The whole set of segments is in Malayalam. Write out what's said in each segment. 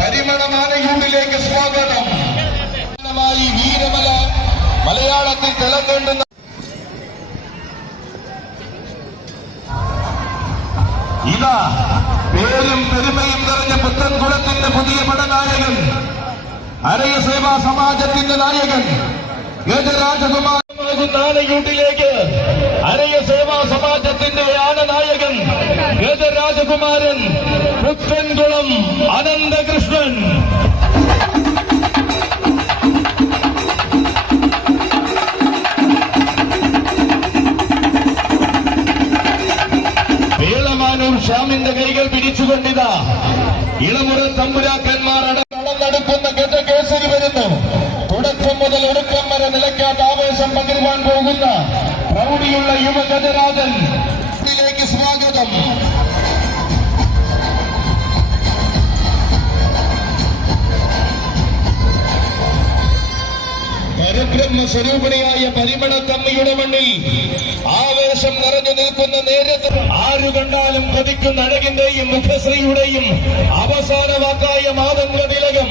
പരിമളമാലയൂരിലേക്ക് സ്വാഗതം. വീരമല മലയാളത്തിൽ തിളങ്ങേണ്ടുന്ന ഇതാ പേരും പെരുമയും നിറഞ്ഞ പുത്തൻകുളത്തിന്റെ പുതിയ പടനായകൻ, അരയ സേവാ സമാജത്തിന്റെ നായകൻ ഗജരാജകുമാരനാകുന്ന ആനയൂട്ടിലേക്ക് അരയ സേവാ സമാജത്തിന്റെ ആനനായകൻ ഗജരാജകുമാരൻ പുത്തൻകുളം അനന്തകൃഷ്ണൻ. വേളമാനൂർ ശ്യാമിന്റെ കൈകൾ പിടിച്ചുകൊണ്ടിതാ ഇളമുറ തമ്പുരാക്കന്മാർ നടന്നെടുക്കുന്ന ഗജകേസരി വരുന്നു. തുടക്കം മുതൽ ഒടുക്കം വരെ നിലയ്ക്കാത്ത ആവേശം പകരുവാൻ പോകുന്ന പ്രൗഢിയുള്ള യുവ ഗജരാജൻ ിലേക്ക് സ്വാഗതം. പരബ്രഹ്മസ്വരൂപിണിയായ പരിമളത്തമ്മയുടെ മണ്ണിൽ ആവേശം നിറഞ്ഞു നിൽക്കുന്ന നേരത്ത് ആരു കണ്ടാലും കൊതിക്കുന്ന അഴകിന്റെയും മുഖശ്രീയുടെയും അവസാന വാക്കായ മാതംഗ തിലകം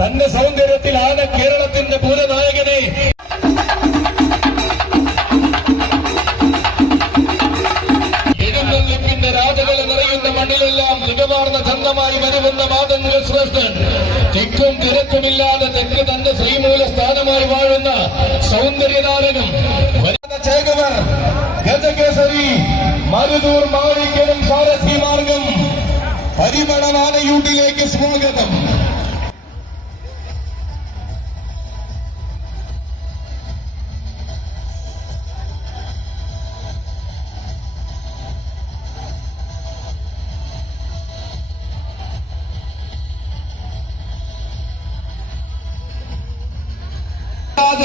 തന്റെ സൗന്ദര്യത്തിൽ ആന കേരളത്തിന്റെ പൂരനായകനെ എഴുന്നള്ളിപ്പിന്റെ രാജകളെ നിറയുന്ന മണ്ണിലെല്ലാം മികവാർന്ന ചന്തമായി വരുന്ന മാതംഗ ശ്രേഷ്ഠൻ. തെക്കും തിരക്കുമില്ലാതെ തെക്ക് തന്റെ ശ്രീമൂല സ്ഥാനമായി വാഴുന്ന സൗന്ദര്യതാരകം ചേകവർ ഗജകേസരി മരുതൂർ മാണിക്യനും സാരഥി മാർഗം പരിമളമാലയൂട്ടിലേക്ക് സ്വാഗതം.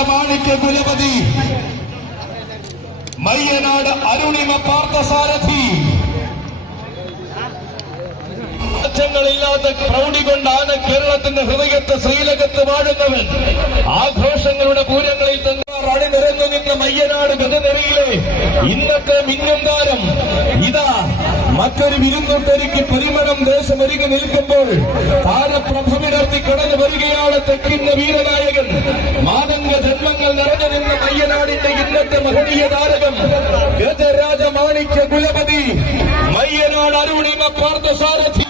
മാണിക്യ കുലപതി മയ്യനാട് അരുണിമ പാർത്ഥസാരഥി ില്ലാത്ത പ്രൗഢി കൊണ്ടാണ് കേരളത്തിന്റെ ഹൃദയത്തെ ശ്രീലകത്ത് വാഴുന്നവൻ. ആഘോഷങ്ങളുടെ പൂരങ്ങളിൽ തന്നെ അണിനിരന്നു നിന്ന മയ്യനാട് ഗജനിരയിലെ ഇന്നത്തെ മിന്നും താരം ഇതാ മറ്റൊരു വിരുന്നൊട്ടൊരുക്കി പരിമളം ദേശമൊരുങ്ങി നിൽക്കുമ്പോൾ താരപ്രഭവിടർത്തി കടന്നു വരികയാണ് തെക്കിന്റെ വീരനായകൻ. മാതംഗ ജന്മങ്ങൾ നിറഞ്ഞു നിന്ന മയ്യനാടിന്റെ ഇന്നത്തെ മഹനീയ താരകം ഗജരാജ മാണിക്യ കുലപതി മയ്യനാട് അരുണിമ പാർത്ഥസാരഥി.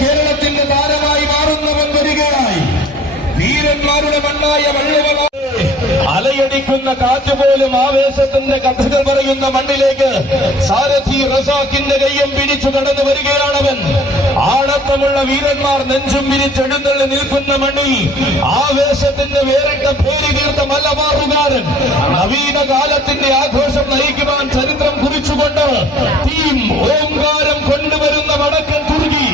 കേരളത്തിന്റെ താരമായി മാറുന്നവൻ വരികയായി. വീരന്മാരുടെ മണ്ണായ വള്ളുവള അലയടിക്കുന്ന കാറ്റുപോലും ആവേശത്തിന്റെ കഥകൾ പറയുന്ന മണ്ണിലേക്ക് സാരഥി റസാഖിന്റെ കയ്യും പിടിച്ചു കടന്നു വരികയാണവൻ. ആണത്തമുള്ള വീരന്മാർ നെഞ്ചും വിരിച്ചെഴുന്നള്ളി നിൽക്കുന്ന മണ്ണിൽ ആവേശത്തിന്റെ വേറിട്ട പേര് തീർത്ത മലബാറുകാരൻ നവീന കാലത്തിന്റെ ആഘോഷം നയിക്കുവാൻ ചരിത്രം കുറിച്ചുകൊണ്ട് ടീം ഓംകാരം കൊണ്ടുവരുന്ന വടക്കൻ കുറുകി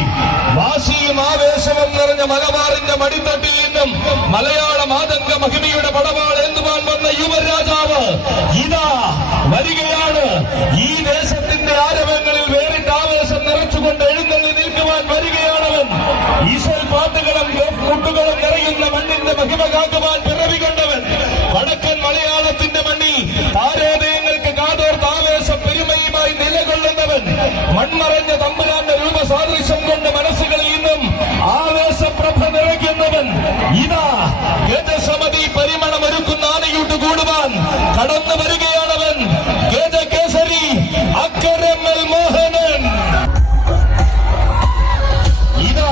വാശിയും ആവേശവും നിറഞ്ഞ മലബാറിന്റെ മടിത്തട്ടിൽ നിന്നും മലയാള മാതംഗ മഹിമയുടെ പടവാൾ ഏന്തുവാൻ വന്ന യുവരാജാവ് ഇതാ വരികയാണ്. ഈ ദേശത്തിന്റെ ആരവങ്ങളിൽ വേറിട്ട ആവേശം നിറച്ചുകൊണ്ട് എഴുന്നള്ളി നിൽക്കുവാൻ വരികയാണവൻ. ഈശ്വൽ പാട്ടുകളും മുട്ടുകളും നിറയുന്ന മണ്ണിന്റെ മഹിമ കാക്കുവാൻ പിറവി കണ്ടവൻ. വടക്കൻ മലയാളത്തിന്റെ മണ്ണിൽ താരോദയങ്ങൾക്ക് കാതോർത്ത ആവേശ പെരുമയുമായി നിലകൊള്ളുന്നവൻ. മൺമറഞ്ഞ തമ്പുരാന്റെ രൂപസാദൃശ്യം കൊണ്ട് മനസ്സുകളിൽ നിന്നും ആവേശപ്രഭ നിറയ്ക്കുന്നവൻ ഇതാ ഗജസമതി പരിമളമൊരുക്കുന്ന ആനയൂട്ട് കൂടുവാൻ കടന്നു വരികയാണവൻ. ഗജകേസരി അക്കരമ്മൽ മോഹനൻ. ഇതാ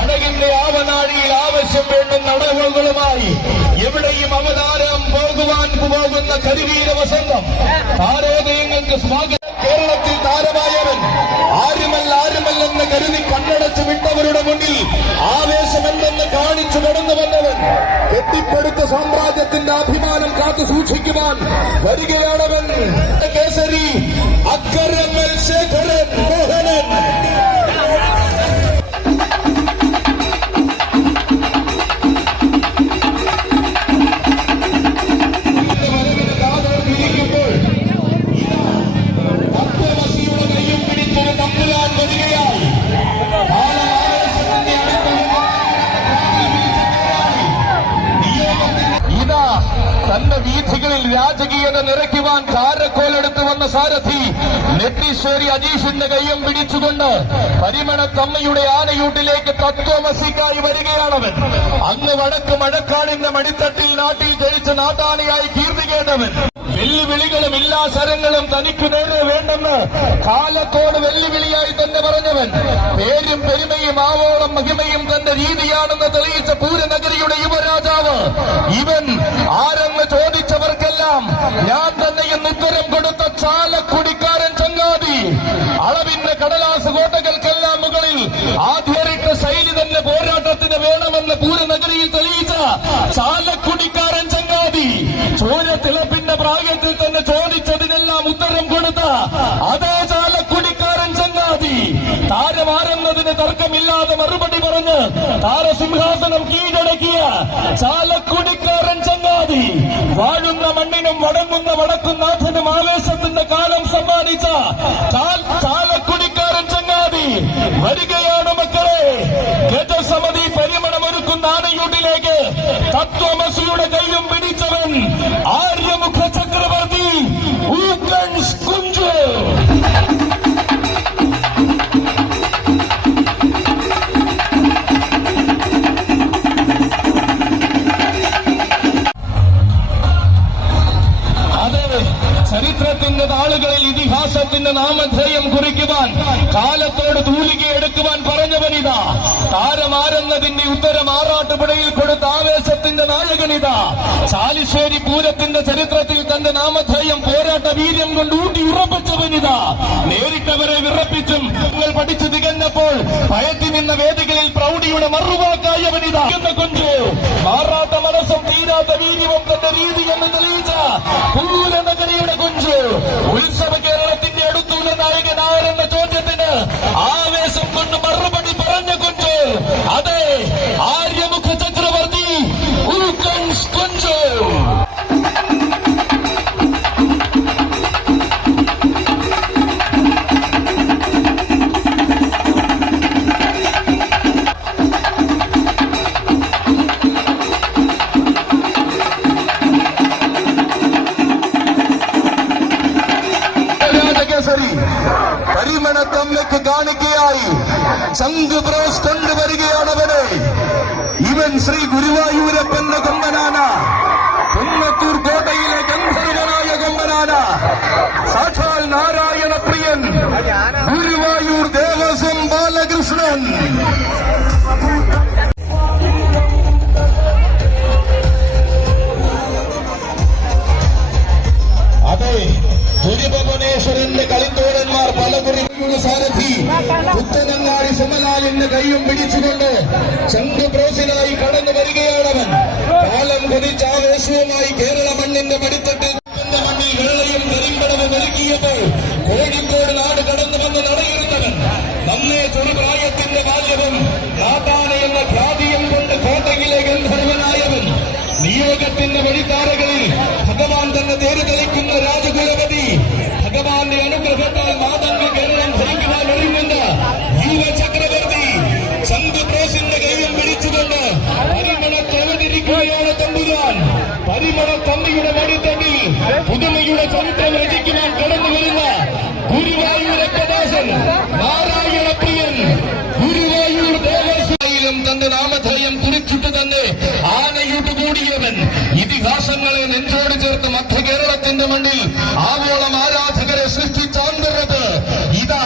അടകിന്റെ ആവനാഴിയിൽ ആവശ്യം വേണ്ടുന്ന അടവുകളുമായി എവിടെയും അവതാരം പോകുന്ന കരിവീര വസന്തം താരോദയങ്ങൾക്ക് സ്വാഗതം. കേരളത്തിൽ താരമായവൻ ആരുമല്ലെന്ന് കരുതി കണ്ണടച്ചു വിട്ടവരുടെ മുന്നിൽ ആവേശമെന്തെന്ന് കാണിച്ചു കടന്നു വന്നവൻ. കെട്ടിപ്പടുത്ത സാമ്രാജ്യത്തിന്റെ അഭിമാനം കാത്തു സൂക്ഷിക്കുവാൻ വരികയാണവൻ. കേസരി അക്കരമ്മൽ ശേഖരൻ മോഹനൻ. തന്റെ വീഥികളിൽ രാജകീയത നിറയ്ക്കുവാൻ കാരക്കോലെടുത്തു വന്ന സാരഥി നെട്ടീശ്വരി അജീഷിന്റെ കയ്യും പിടിച്ചുകൊണ്ട് പരിമണത്തമ്മയുടെ ആനയൂട്ടിലേക്ക് തത്വമസിക്കായി വരികയാണവൻ. അങ്ങ് വടക്ക് മഴക്കാടിന്റെ മടിത്തട്ടിൽ നാട്ടിൽ ജനിച്ച നാട്ടാനയായി കീർത്തി കേട്ടവൻ. വെല്ലുവിളികളും ഇല്ലാസരങ്ങളും തനിക്കു നേരെ വേണ്ടെന്ന് കാലത്തോട് വെല്ലുവിളിയായി തന്നെ പറഞ്ഞവൻ. പേരും പെരുമയും ആവോളം മഹിമയും തന്റെ രീതിയാണെന്ന് തെളിയിച്ച പൂരനഗരിയുടെ യുവരാജാവ് ഇവൻ ആരെന്ന് ചോദിച്ചവർക്കെല്ലാം ഞാൻ തന്നെ എന്ന് ഉത്തരം കൊടുത്ത ചാലക്കുടിക്കാരൻ ചങ്ങാതി. അളവിന്റെ കടലാസ് കോട്ടകൾക്കെല്ലാം മുകളിൽ ആധ്യാത്മിക ശൈലി തന്നെ പോരാട്ടത്തിന് വേണമെന്ന് പൂരനഗരിയിൽ തെളിയിച്ച ചാലക്കുടിക്കാരൻ ചങ്ങാതി. ചോര തിളപ്പിന്റെ പ്രായത്തിൽ തന്നെ ചോദിച്ചതിനെല്ലാം ഉത്തരം കൊടുത്ത അതേ ചാലക്കുടിക്കാരൻ ചങ്ങാതി. താരമാരെന്നതിന് തർക്കമില്ലാതെ മറുപടി പറഞ്ഞ് താരസിംഹാസനം കീഴടക്കിയ ചാലക്കുടിക്കാരൻ ചങ്ങാതി. വാഴുന്ന മണ്ണിനും വടങ്ങുന്ന വടക്കുന്നാഥനും ആവേശത്തിന്റെ കാലം സമ്മാനിച്ച ചാലക്കുടിക്കാരൻ ചങ്ങാതി വരികയാണ് മക്കളെ. ഗജസമിതി പരിമണമൊരുക്കുന്ന ആനയൂട്ടിലേക്ക് തത്വമസിയുടെ കൈയും പിടിച്ചവൻ ആര്യമുഖ ചക്രവർത്തി ഊക്കൻസ് കുഞ്ചു. ചരിത്രത്തിന്റെ താളുകളിൽ ഇതിഹാസത്തിന്റെ നാമധേയം കുറിക്കുവാൻ കാലത്തോട് തൂലികയെടുക്കുവാൻ പറഞ്ഞവനിതാ. താരമാരെന്നതിന്റെ ഉത്തരം ആറാട്ടുപുഴയിൽ കൊടുത്ത ആവേശത്തിന്റെ നായകനിതാ. ചാലിശ്ശേരി പൂരത്തിന്റെ ചരിത്രത്തിൽ തന്റെ നാമധേയം പോരാട്ട വീര്യം കൊണ്ട് ഊട്ടി ഉറപ്പിച്ചവനിതാ. നേരിട്ടവരെ വിറപ്പിച്ചും നിങ്ങൾ പഠിച്ചു തികഞ്ഞപ്പോൾ ഭയത്തി നിന്ന വേദികളിൽ പ്രൗഢിയുടെ മറുവാക്കായവനിതാ. കൊഞ്ചു മാറാത്ത മനസ്സും തീരാത്ത വീര്യവും തന്റെ രീതി എന്ന് തെളിയിച്ച പൂരനഗരിയുടെ കുഞ്ചു. ഉത്സവ കേരളത്തിന്റെ അടുത്തുള്ള നായകൻ ആരെന്ന ചോദ്യത്തിന് ആവേശം കൊണ്ട് മറുപടി പറഞ്ഞ കുഞ്ചു അതെ ആര്യമുഖ ചക്രവർത്തി ഊക്കൻസ് കുഞ്ചു. പരിമണത്തമ്മയ്ക്ക് കാണിക്കയായി ശംഖ് ബ്രോസ് കൊണ്ടുവരികയാണവനെ. ഇവൻ ശ്രീ ഗുരുവായൂരപ്പന്റെ കൊമ്പനാന, കുന്നത്തൂർ കോട്ടയിലെ ഗന്ധർവനായ കൊമ്പനാന, സാക്ഷാൽ നാരായണ പ്രിയൻ ഗുരുവായൂർ ദേവസ്വം ബാലകൃഷ്ണൻ. അതെ ഗുരുഭുവനേശ്വരന്റെ കളിത്തോഴന്മാർ പലകുറിയുള്ള സാരഥി പുത്തനങ്ങാടി സുമലാലിന്റെ കൈയും പിടിച്ചുകൊണ്ട് ശംഖ് ബ്രോസിനായി കടന്നു വരികയാണവൻ. കാലം കൊതിച്ച ആവേശവുമായി കേരള മണ്ണിന്റെ മടിത്തട്ടിൽ മണ്ണിൽ വെള്ളയും കരിമ്പടവും ഒരുക്കിയപ്പോൾ കോഴിക്കോട് നാട് കടന്നു വന്ന് നടയിരുന്നവൻ. നന്നേ ചെറുപ്രായത്തിന്റെ ബാല്യവും നാട്ടാന എന്ന ഖ്യാതിയും കൊണ്ട് കോട്ടയിലെ ഗന്ധർവനായവൻ. നിയോഗത്തിന്റെ വഴിത്താരകളിൽ ഭഗവാൻ തന്നെ തേര് തെളിക്കുന്ന രാജകുലപതി. ഭഗവാന്റെ അനുഗ്രഹത്താൽ മാതംഗ കേരളം ഭരിക്കുവാൻ ഒരുങ്ങുന്ന യുവചക്രവർത്തി ശംഖ് ബ്രോസിന്റെ കൈയും പിടിച്ചുകൊണ്ട് പരിമണത്തവതരിക്കുകയാണ് തമ്പുരാൻ. പരിമണത്തമ്മിയുടെ മടിത്തട്ടിൽ പുതുമയുടെ ചരിത്രം രചിക്കുവാൻ കടന്നു വരുന്ന ഗുരുവായൂരപ്പദാസൻ നാരായണ പ്രിയൻ ഗുരുവായൂർ ദേവസ്വം തന്റെ നാമധേയം കുറിച്ചിട്ട് തന്നെ ആനയൂട്ട് കൂടിയവൻ. ഇതിഹാസങ്ങളെ നെഞ്ചോട് ചേർത്ത് മധ്യ കേരളത്തിന്റെ മണ്ണിൽ ആവോളം ആരാധകരെ സൃഷ്ടിച്ചാന്തരത് ഇതാ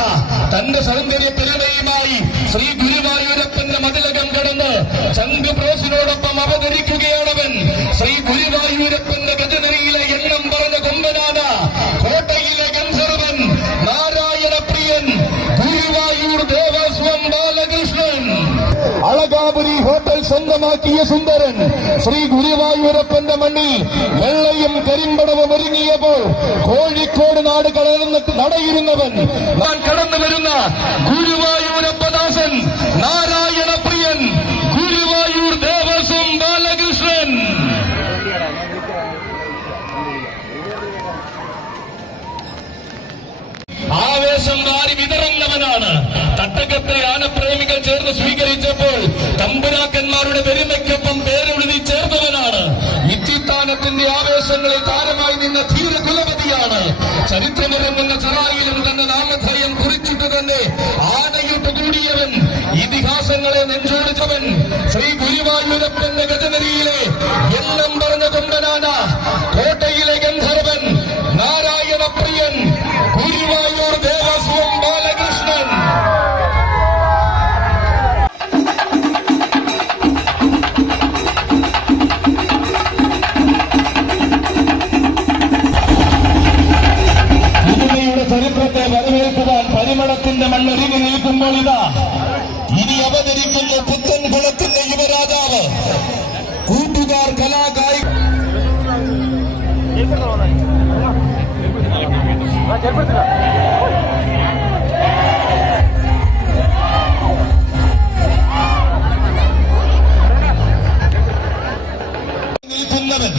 തന്റെ സൗന്ദര്യ പെരുമയുമായി ശ്രീ ഗുരുവായൂരപ്പന്റെ മതിലകം കടന്ന് ശംഖ് ബ്രോസിനോടൊപ്പം അവതരിക്കുകയാണവൻ. ശ്രീ ഗുരുവായൂരപ്പന്റെ ഗജനരിയിലെ എണ്ണം പറഞ്ഞ കൊമ്പനാന, കോട്ടയിലെ ഗന്ധർവൻ നാരായണ പ്രിയൻ ഗുരുവായൂർ ദേവസ്വം ബാലകൃഷ്ണൻ. അളകാപുരി ഹോട്ടൽ സ്വന്തമാക്കിയ സുന്ദരൻ ശ്രീ ഗുരുവായൂരപ്പന്റെ മണ്ണിൽ വെള്ളയും കരിമ്പടവും ഒരുങ്ങിയപ്പോൾ കോഴിക്കോട് നാട് നടയിരുന്നവൻ കടന്നു വരുന്ന ഗുരുവായൂരപ്പദാസൻ നാരായണ പ്രിയൻ ഗുരുവായൂർ ദേവസ്വം ബാലകൃഷ്ണൻ. ആവേശം വാരി വിതറുന്നവനാണ്. തട്ടകത്തെ ആനപ്രേമികൾ ചേർന്ന് സ്വീകരിച്ചപ്പോൾ തമ്പുരാക്കന്മാരുടെ പെരുമയ്ക്കൊപ്പം പേരെഴുതി ചേർത്തവനാണ്. ഇത്തിത്താന പടിമണത്തിന്റെ ആവേശങ്ങളിൽ താരമായി നിന്ന ധീര കുലപതിയാണ്. ചരിത്രമിറങ്ങുന്ന ചെറായിലും തന്റെ നാമധേയം കുറിച്ചിട്ട് തന്നെ ആനയിട്ട് കൂടിയവൻ, ഇതിഹാസങ്ങളെ നെഞ്ചോടിച്ചവൻ, ശ്രീ ഗുരുവായൂരപ്പന്റെ ഗജനരിയിലെ എണ്ണം പറഞ്ഞ കൊണ്ടനാന, കോട്ടയിലെ ഗന്ധർവൻ, നാരായണ പ്രിയൻ, ഗുരുവായൂർ ദേവസ്വം ബാലകൃഷ്ണൻ. ചരിത്രത്തെ വരവേൽക്കുവാൻ പരിമളത്തിന്റെ മണ്ണൊരുങ്ങി നിൽക്കുമ്പോൾ ഇതാ ഇനി അവതരിക്കുന്ന പുത്തൻ കുളത്തിന്റെ യുവരാജാവ്, കൂട്ടുകാർ കലാകായി നിൽക്കുന്നവൻ,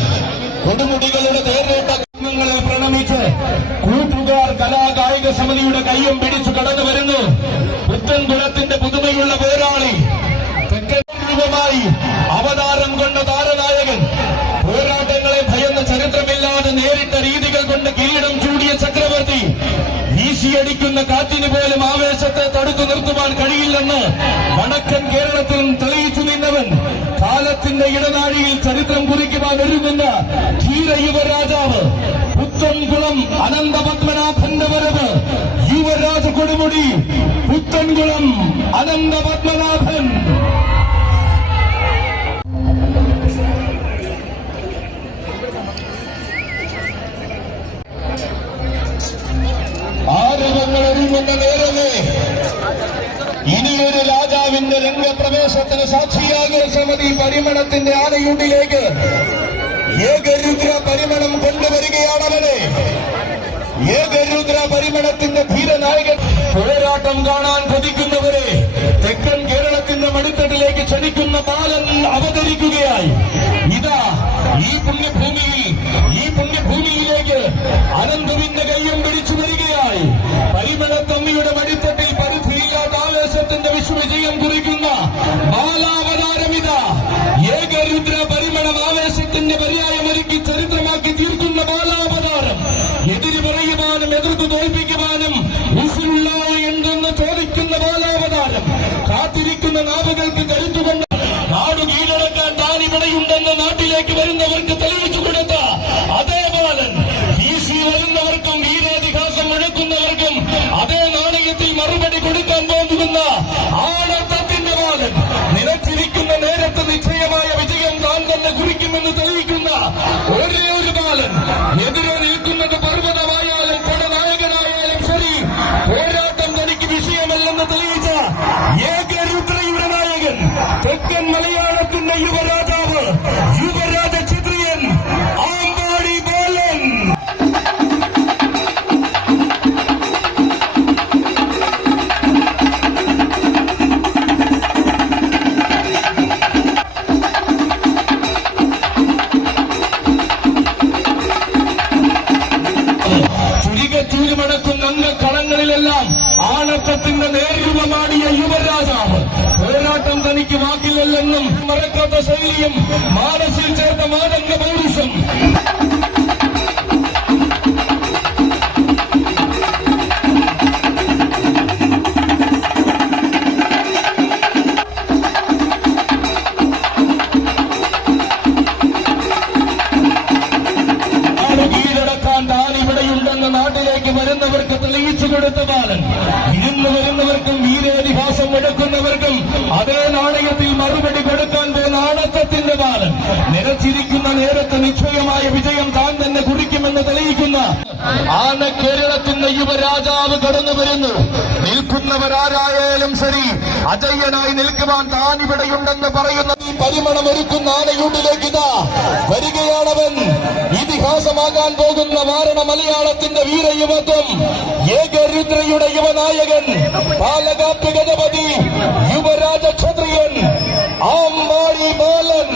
കൊടുമുടികളുടെ തേരോട്ടങ്ങളിൽ പ്രണമിച്ച് കൂട്ടുകാർ കലാകായിക സമിതിയുടെ കയ്യും പിടിച്ചു കടന്നു വരുന്നു. പുത്തൻകുളത്തിന്റെ പുതുമയുള്ള പോരാളി, തെക്കൻ രൂപമായി അവതാരം കൊണ്ട താരനായകൻ, പോരാട്ടങ്ങളെ ഭയന്ന ചരിത്രമില്ലാതെ നേരിട്ട രീതികൾ കൊണ്ട് കിരീടം ചൂടിയ ചക്രവർത്തി, വീശിയടിക്കുന്ന കാറ്റിന് പോലും ആവേശത്തെ തടുത്തു നിർത്തുവാൻ കഴിയില്ലെന്ന് വടക്കൻ കേരളത്തിൽ തെളിയിച്ചു നിന്നവൻ, കാലത്തിന്റെ ഇടനാഴിയിൽ ചരിത്രം കുറിക്കുവാൻ ഒരുങ്ങുന്ന ധീര യുവരാജാവ്, പുത്തൻകുളം അനന്തപത്മനാഭന്റെ വരവ്, യുവരാജ കൊടുമുടി പുത്തൻകുളം അനന്തപത്മനാഭൻ. ആരവങ്ങൾ ഒരുങ്ങുന്ന നേരമേ ഇനിയൊരു രാജാവിന്റെ രംഗപ്രവേശത്തിന് സാക്ഷിയാകിയ സമിതി പരിമണത്തിന്റെ ആനയൂട്ടിലേക്ക് ഏകരുദ്ര പരിമണം കൊണ്ടുവരികയാണവനെ. ഏകരുദ്ര പരിമണത്തിന്റെ ധീരനായകൻ. പോരാട്ടം കാണാൻ കൊതിക്കുന്നവരെ തെക്കൻ കേരളത്തിന്റെ മടിത്തട്ടിലേക്ക് ക്ഷണിക്കുന്ന ബാലൻ അവതരിക്കുകയായി. ഇതാ ഈ പുണ്യഭൂമിയിലേക്ക് അനന്തുവിന്റെ കയ്യം പിടിച്ചു വരികയായി. പരിമളത്തമ്മിയുടെ മടിത്തട്ടിൽ പരിധിയില്ലാത്ത ആവേശത്തിന്റെ വിശ്വവിജയം കുറിക്കുന്ന ബാലാവതാരമിതാ. ഏകരുദ്ര പരിമളം ആവേശത്തിന്റെ പര്യായമൊരുക്കി ചരിത്രമാക്കി തീർക്കുന്ന ബാലാവതാരം. എതിര് പറയുവാനും എതിർത്ത് തോൽപ്പിക്കുവാനും ഉസിലുള്ള എന്തെന്ന് ചോദിക്കുന്ന ബാലാവതാരം. കാത്തിരിക്കുന്ന നാവുകൾക്ക് കരുത്തുകൊണ്ട് നാടു കീഴടക്കാൻ താൻ ഇവിടെയുണ്ടെന്ന് നാട്ടിലേക്ക് വരുന്നവർക്ക് തെളിയിച്ചു കൊടുത്ത അതേ ബാലൻ. വീശി വരുന്നവർക്കും വീരാതിഹാസം മുഴക്കുന്നവർക്കും അതേ നാണയത്തിൽ മറുപടി കൊടുക്കാൻ പോകുന്ന ആണത്തത്തിന്റെ ബാലൻ. നിലച്ചിരിക്കുന്ന നേരത്ത് നിശ്ചയമായ വിജയം താൻ തന്നെ കുറിക്കുമെന്ന് തെളിയിക്കുന്ന ഒരേ ഒരു ബാലൻ. എതിരെ നിൽക്കുന്നത് പർവ്വതമായാലും പടനായകനായാലും ശരി, പോരാട്ടം തനിക്ക് വിഷയമല്ലെന്ന് തെളിയിച്ച ഏകരുദ്രയുടെ നായകൻ, തെക്കൻ മലയാളത്തിന്റെ യുവരാജാവ്, യുവരാജ ക്ഷത്രിയൻ ആമ്പാടി ബാലൻ. ചുരികച്ചൂരുമടക്കുന്ന അംഗക്കണങ്ങളിലെല്ലാം ആണത്തത്തിന്റെ നേർരൂപമാടിയ യുവരാജാവ്. പോരാട്ടം തനിക്ക് വാക്കിലല്ലെന്നും മറക്കാത്ത ശൈലിയും മാനസിൽ ചേർത്ത മാതംഗ പൗരുഷം. കീഴടക്കാൻ താൻ ഇവിടെയുണ്ടെന്ന് നാട്ടിലേക്ക് വരുന്നവർക്ക് തെളിയിച്ചു കൊടുത്ത ബാലൻ. ഇരുന്ന് വരുന്നവർക്കും വീരേതിഹാസം മുഴക്കുന്നവർക്കും അതേ നാണയത്തിൽ മറുപടി കൊടുക്കാൻ പോകുന്ന ആണത്തത്തിന്റെ ബാലൻ. നിലച്ചിരിക്കുന്ന നേരത്ത് നിശ്ചയമായ വിജയം താൻ തന്നെ കുറിക്കുമെന്ന് തെളിയിക്കുന്ന ആന കേരളത്തിന്റെ യുവരാജാവ് കടന്നു വരുന്നു. നിൽക്കുന്നവരാരായാലും ശരി, അജയ്യനായി നിൽക്കുവാൻ താൻ ഇവിടെയുണ്ടെന്ന് പറയുന്ന ഈ പരിമണം ഒരുക്കുന്ന ആനയൂട്ടിലേക്ക് ഇതാ വരികയാണവൻ. ഇതിഹാസമാകാൻ പോകുന്ന വാരണ മലയാളത്തിന്റെ വീരയുവത്വം, ഏകരുദ്രയുടെ യുവനായകൻ, പാലകാപ്പ് ഗജപതി, യുവരാജ ക്ഷത്രിയൻ ആമ്പാടി ബാലൻ.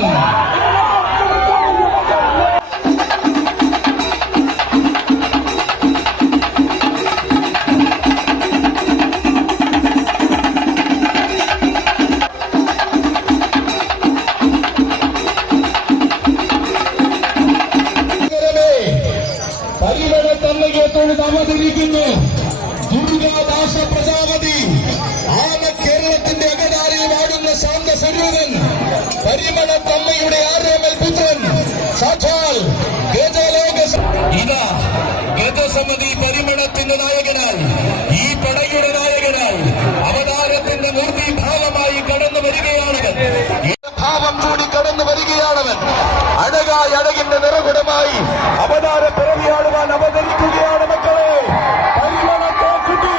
ബസുമതി പരിമളത്തിന്റെ നായകനായി, ഈ പടയുടെ നായകനായി, അവതാരത്തിന്റെ മൂർത്തിഭാവമായി കടന്നു വരികയാണവൻ. ഭാവം കൂടി കടന്നു വരികയാണവൻ. അഴകായി അഴകിന്റെ നിറകുടമായി അവതാര പിറവിയാടുവാൻ അവതരിക്കുകയാണ് മക്കളെ. പരിമളത്തെ കുട്ടി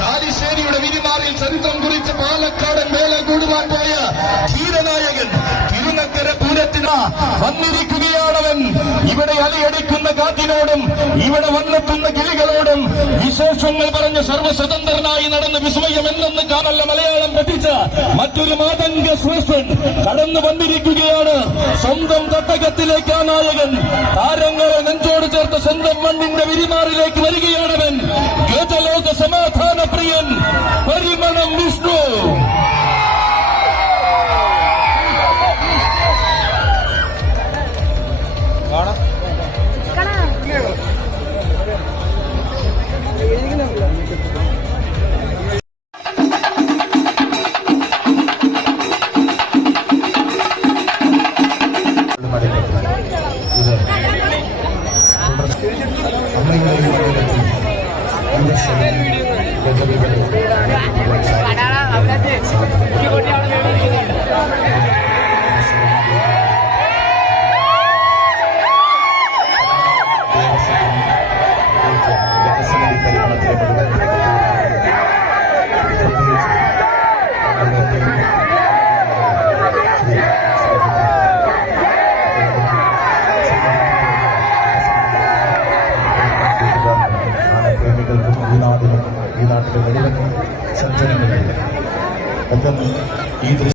ചാലിശ്ശേരിയുടെ വിരിമാറിൽ ചരിത്രം കുറിച്ച് പാലക്കാടൻ മേള കൂടുവാൻ പോയ ധീരനായകൻ തിരുനക്കര പൂരത്തിന് വന്നിരിക്കുകയാണവൻ. ഇവിടെ അലയടിക്കുന്ന കാറ്റിനോടും ഇവിടെ വന്നെത്തുന്ന കിളികളോടും വിശേഷങ്ങൾ പറഞ്ഞ് സർവസ്വതന്ത്രനായി നടന്ന വിസ്മയം എന്നെന്ന് കാണല്ല മലയാളം പഠിച്ച മറ്റൊരു മാതംഗ ശ്രേഷ്ഠൻ കടന്നു വന്നിരിക്കുകയാണ്. സ്വന്തം തട്ടകത്തിലേക്ക് ആ നായകൻ താരങ്ങളെ നെഞ്ചോട് ചേർത്ത് സ്വന്തം മണ്ണിന്റെ വിരിമാറിലേക്ക് വരികയാണവൻ. ഗജലോക സമാധാന പ്രിയൻ പരിമളം വിഷ്ണു. ഈ നാട്ടിലെ മുഴുവൻ സജ്ജനങ്ങളും ഒപ്പം ഈ